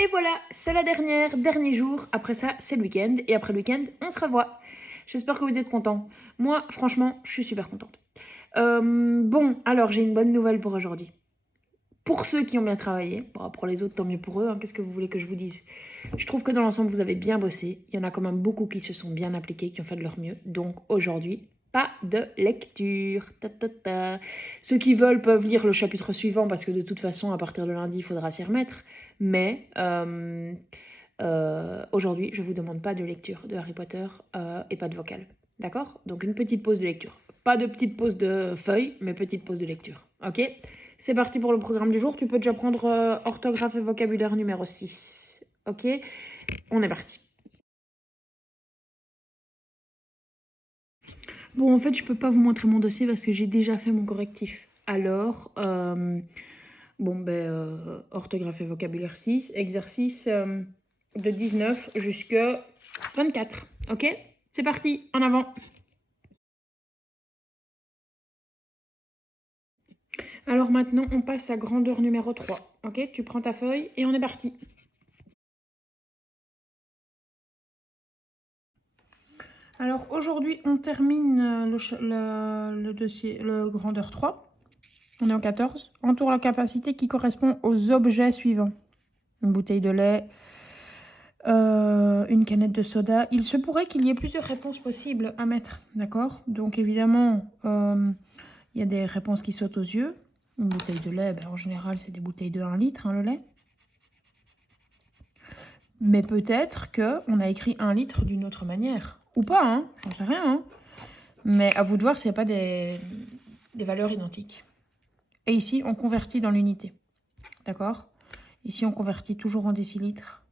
Et voilà, c'est la dernier jour. Après ça, c'est le week-end. Et après le week-end, on se revoit. J'espère que vous êtes contents. Moi, franchement, je suis super contente. Bon, alors j'ai une bonne nouvelle pour aujourd'hui. Pour ceux qui ont bien travaillé, bon, pour les autres, tant mieux pour eux. Hein, qu'est-ce que vous voulez que je vous dise? Je trouve que dans l'ensemble, vous avez bien bossé. Il y en a quand même beaucoup qui se sont bien appliqués, qui ont fait de leur mieux. Donc aujourd'hui, pas de lecture. Ta, ta, ta. Ceux qui veulent peuvent lire le chapitre suivant parce que de toute façon, à partir de lundi, il faudra s'y remettre. Mais aujourd'hui, je ne vous demande pas de lecture de Harry Potter et pas de vocale. D'accord? Donc une petite pause de lecture. Pas de petite pause de feuille, mais petite pause de lecture. Ok? C'est parti pour le programme du jour. Tu peux déjà prendre orthographe et vocabulaire numéro 6. Ok? On est parti. Bon, en fait, je peux pas vous montrer mon dossier parce que j'ai déjà fait mon correctif. Alors, orthographe et vocabulaire 6, exercice de 19 jusqu'à 24. Ok? C'est parti, en avant. Alors maintenant, on passe à grandeur numéro 3. Ok? Tu prends ta feuille et on est parti. Alors aujourd'hui, on termine le dossier, le grandeur 3. On est en 14. Entoure la capacité qui correspond aux objets suivants. Une bouteille de lait, une canette de soda. Il se pourrait qu'il y ait plusieurs réponses possibles à mettre, d'accord? Donc évidemment, il y a des réponses qui sautent aux yeux. Une bouteille de lait, en général, c'est des bouteilles de 1 litre, hein, le lait. Mais peut-être qu'on a écrit 1 litre d'une autre manière. Ou pas, hein, j'en sais rien. Hein. Mais à vous de voir s'il n'y a pas des valeurs identiques. Et ici, on convertit dans l'unité. D'accord? Ici, on convertit toujours en décilitres.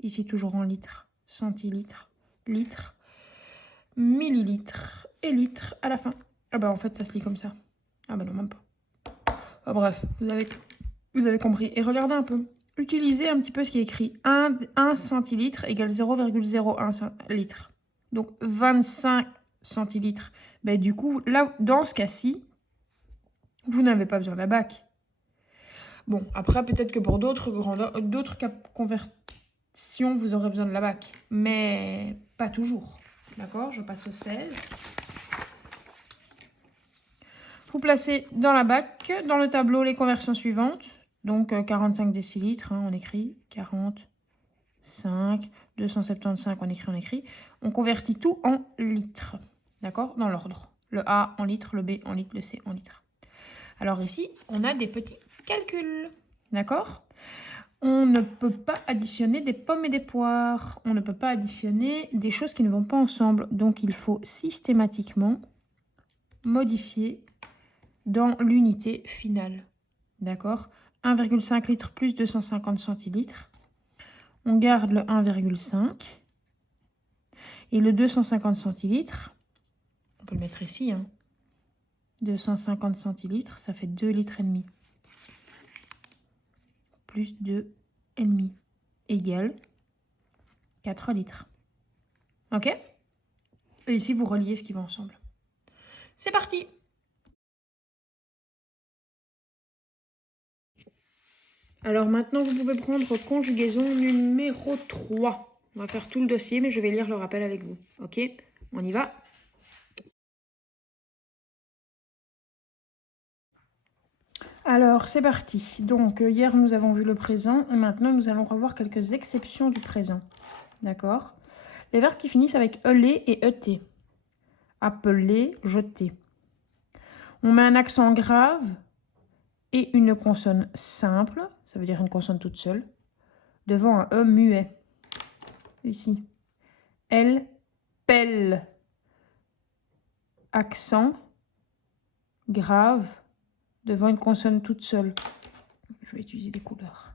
Ici, toujours en litres, centilitres, litres, millilitres et litres à la fin. Ah bah en fait, ça se lit comme ça. Ah bah non, même pas. Ah, bref, vous avez compris. Et regardez un peu. Utilisez un petit peu ce qui est écrit. 1 centilitre égale 0,01 litre. Donc 25 centilitres. Ben, du coup, là, dans ce cas-ci, vous n'avez pas besoin de la bac. Bon, après, peut-être que pour d'autres conversions, vous aurez besoin de la bac. Mais pas toujours. D'accord? Je passe au 16. Vous placez dans la bac, dans le tableau, les conversions suivantes. Donc 45 décilitres, hein, on écrit 45, 275, on écrit. On convertit tout en litres. D'accord? Dans l'ordre. Le A en litres, le B en litres, le C en litres. Alors ici, on a des petits calculs. D'accord? On ne peut pas additionner des pommes et des poires. On ne peut pas additionner des choses qui ne vont pas ensemble. Donc il faut systématiquement modifier dans l'unité finale. D'accord? 1,5 litre plus 250 centilitres. On garde le 1,5. Et le 250 centilitres, on peut le mettre ici. Hein. 250 centilitres, ça fait 2 litres et demi. Plus 2,5 égale 4 litres. Ok? Et ici, vous reliez ce qui va ensemble. C'est parti! Alors maintenant, vous pouvez prendre conjugaison numéro 3. On va faire tout le dossier, mais je vais lire le rappel avec vous. Ok? On y va? Alors, c'est parti. Donc, hier, nous avons vu le présent. Et maintenant, nous allons revoir quelques exceptions du présent. D'accord? Les verbes qui finissent avec ELE et ET. Appeler, jeter. On met un accent grave et une consonne simple, ça veut dire une consonne toute seule, devant un E muet. Ici. Elle, pelle. Accent grave devant une consonne toute seule. Je vais utiliser des couleurs.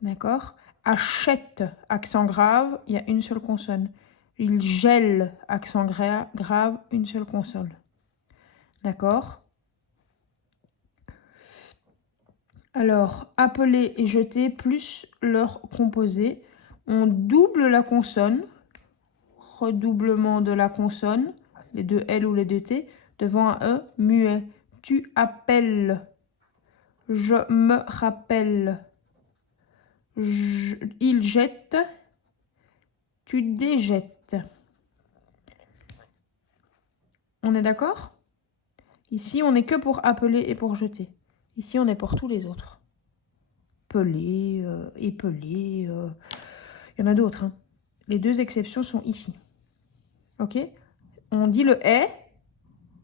D'accord? Achète, accent grave, il y a une seule consonne. Il gèle, accent grave, une seule consonne. D'accord? Alors, appeler et jeter plus leur composé. On double la consonne. Redoublement de la consonne. Les deux L ou les deux T. Devant un E muet. Tu appelles. Je me rappelle. Il jette. Tu déjettes. On est d'accord? Ici, on n'est que pour appeler et pour jeter. Ici, on est pour tous les autres. Peler, épeler. Il y en a d'autres. Hein. Les deux exceptions sont ici. Ok? On dit le est,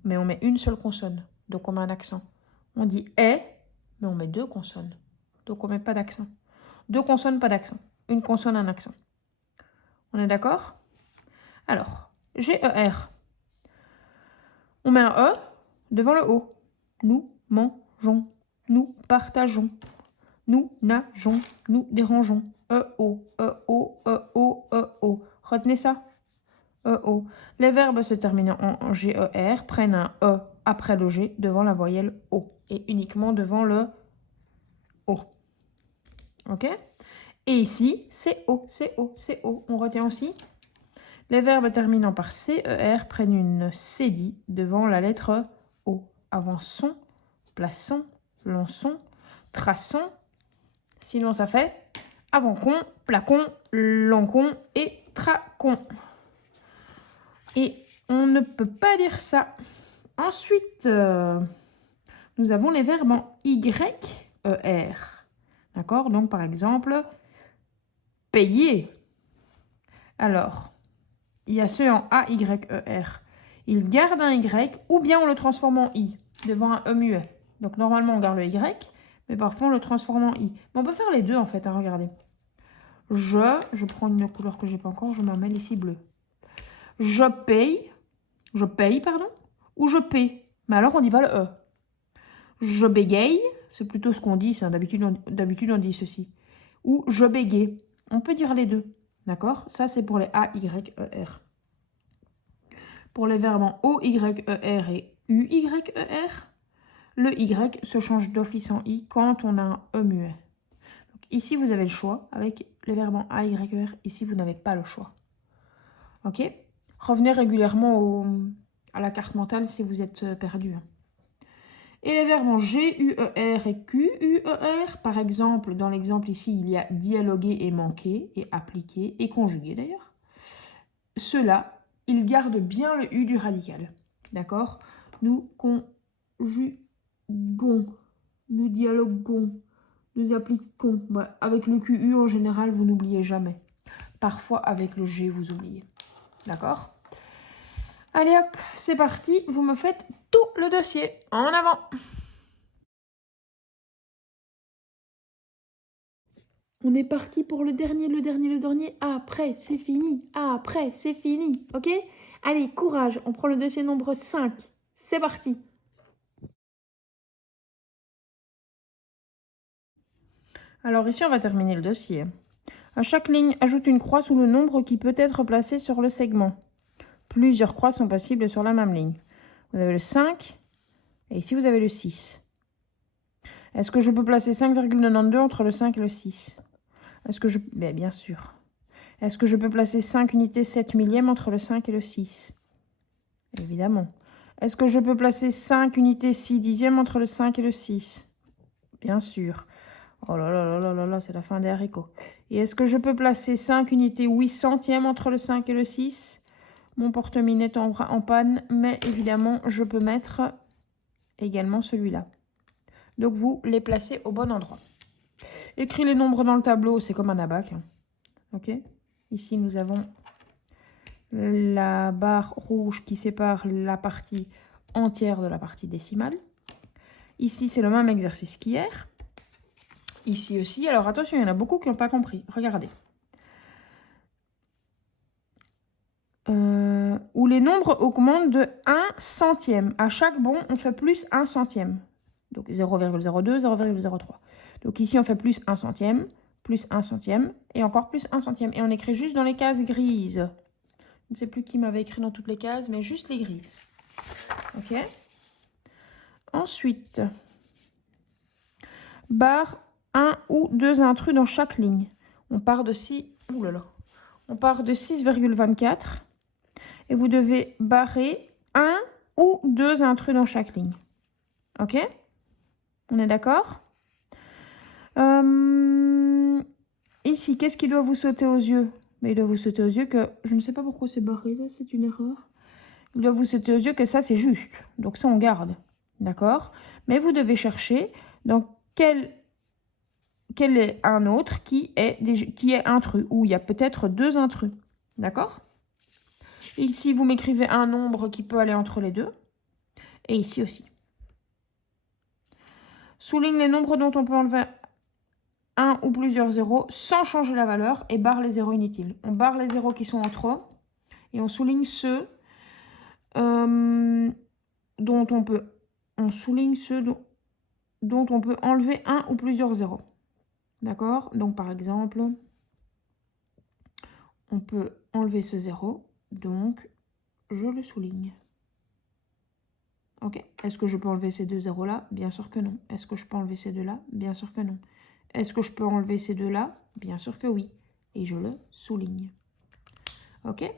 mais on met une seule consonne. Donc, on met un accent. On dit est, mais on met deux consonnes. Donc, on met pas d'accent. Deux consonnes, pas d'accent. Une consonne, un accent. On est d'accord? Alors, G-E-R. On met un E devant le O. Nous mangeons. Nous partageons. Nous nageons. Nous dérangeons. E-O, E-O, E-O, E-O. Retenez ça. E-O. Les verbes se terminant en G-E-R prennent un E après le G devant la voyelle O. Et uniquement devant le O. Ok? Et ici, C-O, C-O, C-O. On retient aussi. Les verbes terminant par CER prennent une cédille devant la lettre O. Avançons, plaçons, lançons, traçons. Sinon, ça fait avant-con, plaquons, lanquons et traquons. Et on ne peut pas dire ça. Ensuite, nous avons les verbes en YER. D'accord? Donc, par exemple, payer. Alors, il y a ceux en AYER. Ils gardent un Y ou bien on le transforme en I devant un E muet. Donc, normalement, on garde le Y, mais parfois, on le transforme en I. Mais on peut faire les deux, en fait. Hein, regardez. Je prends une couleur que je n'ai pas encore. Je m'en mets ici bleu. Je paye, pardon, ou je paie. Mais alors, on ne dit pas le E. Je bégaye, c'est plutôt ce qu'on dit, ça. D'habitude, on dit ceci. Ou je bégaye. On peut dire les deux. D'accord? Ça, c'est pour les AYER. Pour les verbes en OYER et UYER, le Y se change d'office en I quand on a un E muet. Donc, ici, vous avez le choix. Avec les verbes en AYER, ici, vous n'avez pas le choix. Ok? Revenez régulièrement à la carte mentale si vous êtes perdu. Et les verbes en GUER et QUER, par exemple, dans l'exemple ici, il y a dialoguer et manquer, et appliquer, et conjuguer d'ailleurs. Ceux-là, ils gardent bien le U du radical. D'accord? Nous conjuguons, nous dialoguons, nous appliquons. Bah, avec le QU, en général, vous n'oubliez jamais. Parfois, avec le G, vous oubliez. D'accord? Allez hop, c'est parti. Vous me faites tout le dossier. En avant. On est parti pour le dernier. Après, c'est fini. Après, c'est fini. Ok? Allez, courage. On prend le dossier nombre 5. C'est parti. Alors ici, on va terminer le dossier. À chaque ligne, ajoute une croix sous le nombre qui peut être placé sur le segment. Plusieurs croix sont possibles sur la même ligne. Vous avez le 5 et ici, vous avez le 6. Est-ce que je peux placer 5,92 entre le 5 et le 6? Est-ce que je... Bien sûr. Est-ce que je peux placer 5 unités 7 millièmes entre le 5 et le 6? Évidemment. Est-ce que je peux placer 5 unités 6 dixièmes entre le 5 et le 6? Bien sûr. Oh là là là là là là, c'est la fin des haricots. Et est-ce que je peux placer 5 unités 8 centièmes entre le 5 et le 6? Mon porte-mine est en panne, mais évidemment, je peux mettre également celui-là. Donc, vous les placez au bon endroit. Écris les nombres dans le tableau, c'est comme un abac. Hein. Ok? Ici, nous avons la barre rouge qui sépare la partie entière de la partie décimale. Ici, c'est le même exercice qu'hier. Ici aussi. Alors, attention, il y en a beaucoup qui n'ont pas compris. Regardez. Où les nombres augmentent de 1 centième. À chaque bond, on fait plus 1 centième. Donc, 0,02, 0,03. Donc, ici, on fait plus 1 centième, plus 1 centième, et encore plus 1 centième. Et on écrit juste dans les cases grises. Je ne sais plus qui m'avait écrit dans toutes les cases, mais juste les grises. Ok? Ensuite, barre 1 ou 2 intrus dans chaque ligne. On part de 6,24 et vous devez barrer 1 ou 2 intrus dans chaque ligne. Ok? On est d'accord? ici, qu'est-ce qui doit vous sauter aux yeux? Mais il doit vous sauter aux yeux que... Je ne sais pas pourquoi c'est barré, là, c'est une erreur. Il doit vous sauter aux yeux que ça, c'est juste. Donc ça, on garde. D'accord? Mais vous devez chercher dans quel est un autre qui est intrus, ou il y a peut-être 2 intrus. D'accord? Ici, vous m'écrivez un nombre qui peut aller entre les deux. Et ici aussi. Souligne les nombres dont on peut enlever un ou plusieurs zéros sans changer la valeur et barre les zéros inutiles. On barre les zéros qui sont entre eux et on souligne ceux dont on peut... On souligne ceux dont on peut enlever un ou plusieurs zéros. D'accord? Donc, par exemple, on peut enlever ce 0. Donc, je le souligne. Ok? Est-ce que je peux enlever ces 2 zéros-là? Bien sûr que non. Est-ce que je peux enlever ces 2-là? Bien sûr que non. Est-ce que je peux enlever ces 2-là? Bien sûr que oui. Et je le souligne. Ok?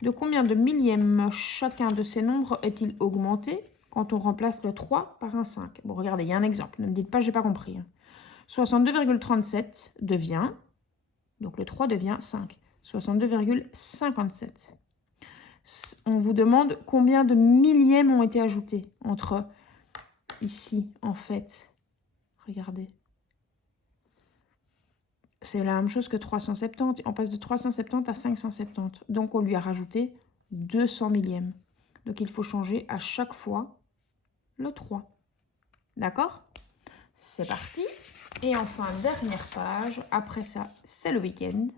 De combien de millièmes chacun de ces nombres est-il augmenté quand on remplace le 3 par un 5? Bon, regardez, il y a un exemple. Ne me dites pas, j'ai pas compris. 62,37 devient, donc le 3 devient 5. 62,57. On vous demande combien de millièmes ont été ajoutés entre ici, en fait. Regardez. C'est la même chose que 370. On passe de 370 à 570. Donc, on lui a rajouté 200 millièmes. Donc, il faut changer à chaque fois le 3. D'accord? C'est parti. Et enfin, dernière page. Après ça, c'est le week-end.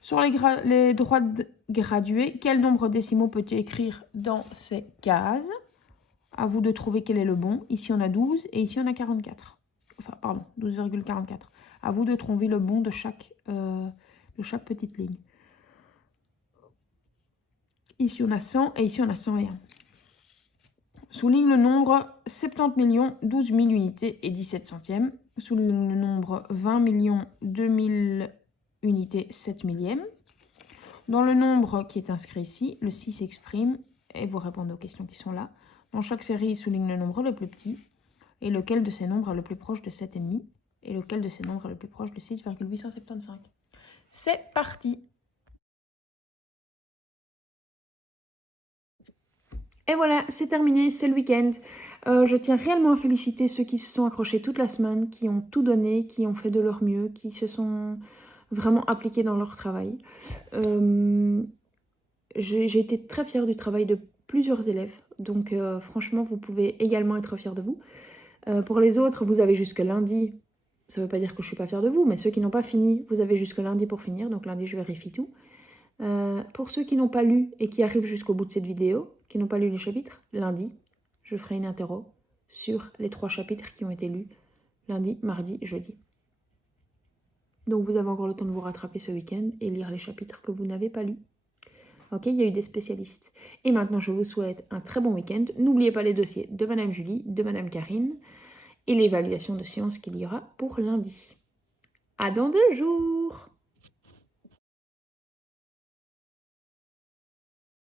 Sur les droits gradués, quel nombre décimaux peux-tu écrire dans ces cases? À vous de trouver quel est le bon. Ici, on a 12 et ici, on a 44. Enfin, pardon, 12,44. À vous de trouver le bon de chaque petite ligne. Ici, on a 100 et ici, on a 101. Souligne le nombre 70 12 000 unités et 17 centièmes. Souligne le nombre 20 2000 unités 7 millièmes. Dans le nombre qui est inscrit ici, le 6 s'exprime et vous répondez aux questions qui sont là. Dans chaque série, souligne le nombre le plus petit et lequel de ces nombres est le plus proche de 7,5 et lequel de ces nombres est le plus proche de 6,875. C'est parti! Et voilà, c'est terminé, c'est le week-end. Je tiens réellement à féliciter ceux qui se sont accrochés toute la semaine, qui ont tout donné, qui ont fait de leur mieux, qui se sont vraiment appliqués dans leur travail. J'ai été très fière du travail de plusieurs élèves, donc franchement, vous pouvez également être fiers de vous. Pour les autres, vous avez jusque lundi. Ça ne veut pas dire que je ne suis pas fière de vous, mais ceux qui n'ont pas fini, vous avez jusque lundi pour finir. Donc lundi, je vérifie tout. Pour ceux qui n'ont pas lu et qui arrivent jusqu'au bout de cette vidéo, qui n'ont pas lu les chapitres, lundi, je ferai une interro sur les 3 chapitres qui ont été lus lundi, mardi, jeudi. Donc vous avez encore le temps de vous rattraper ce week-end et lire les chapitres que vous n'avez pas lus. Ok, il y a eu des spécialistes. Et maintenant, je vous souhaite un très bon week-end. N'oubliez pas les dossiers de Madame Julie, de Madame Karine et l'évaluation de sciences qu'il y aura pour lundi. À dans 2 jours!